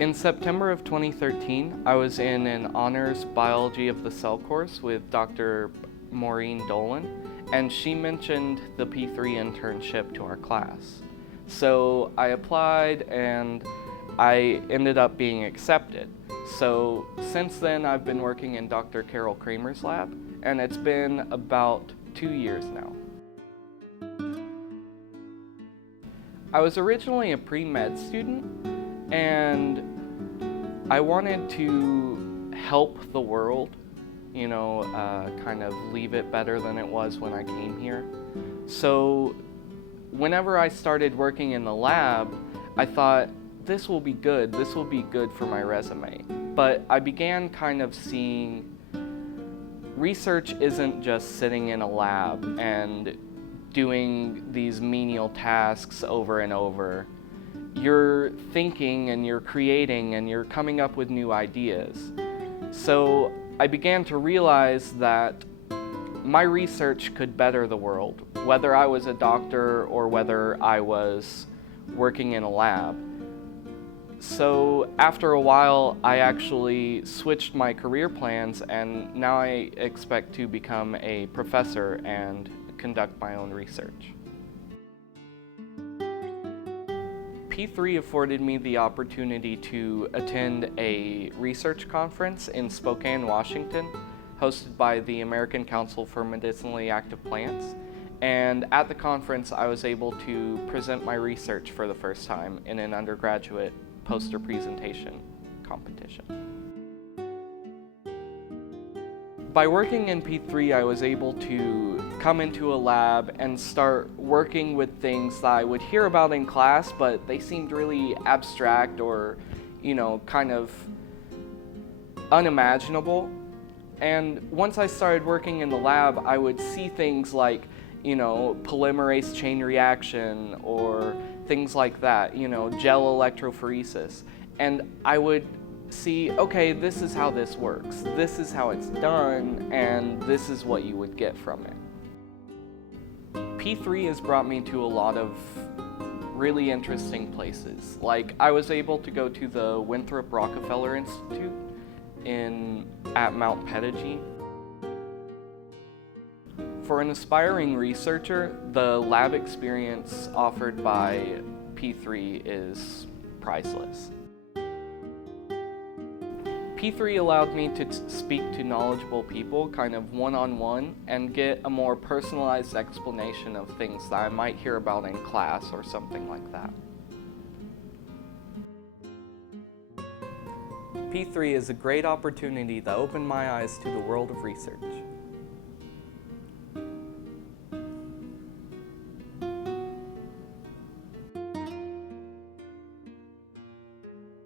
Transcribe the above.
In September of 2013, I was in an honors biology of the cell course with Dr. Maureen Dolan, and she mentioned the P3 internship to our class. So I applied and I ended up being accepted. So since then, I've been working in Dr. Carol Kramer's lab, and it's been about 2 years now. I was originally a pre-med student, and I wanted to help the world, kind of leave it better than it was when I came here. So whenever I started working in the lab, I thought, this will be good for my resume. But I began kind of seeing research isn't just sitting in a lab and doing these menial tasks over and over. You're thinking and you're creating and you're coming up with new ideas. So I began to realize that my research could better the world, whether I was a doctor or whether I was working in a lab. So after a while, I actually switched my career plans, and now I expect to become a professor and conduct my own research. P3 afforded me the opportunity to attend a research conference in Spokane, Washington, hosted by the American Council for Medicinally Active Plants. And at the conference, I was able to present my research for the first time in an undergraduate poster presentation competition. By working in P3, I was able to come into a lab and start working with things that I would hear about in class, but they seemed really abstract or, kind of unimaginable. And once I started working in the lab, I would see things like, polymerase chain reaction or things like that, gel electrophoresis. And I would see, okay, this is how this works. This is how it's done, and this is what you would get from it. P3 has brought me to a lot of really interesting places. Like, I was able to go to the Winthrop Rockefeller Institute at Mount Pettigee. For an aspiring researcher, the lab experience offered by P3 is priceless. P3 allowed me to speak to knowledgeable people kind of one-on-one and get a more personalized explanation of things that I might hear about in class or something like that. P3 is a great opportunity that opened my eyes to the world of research.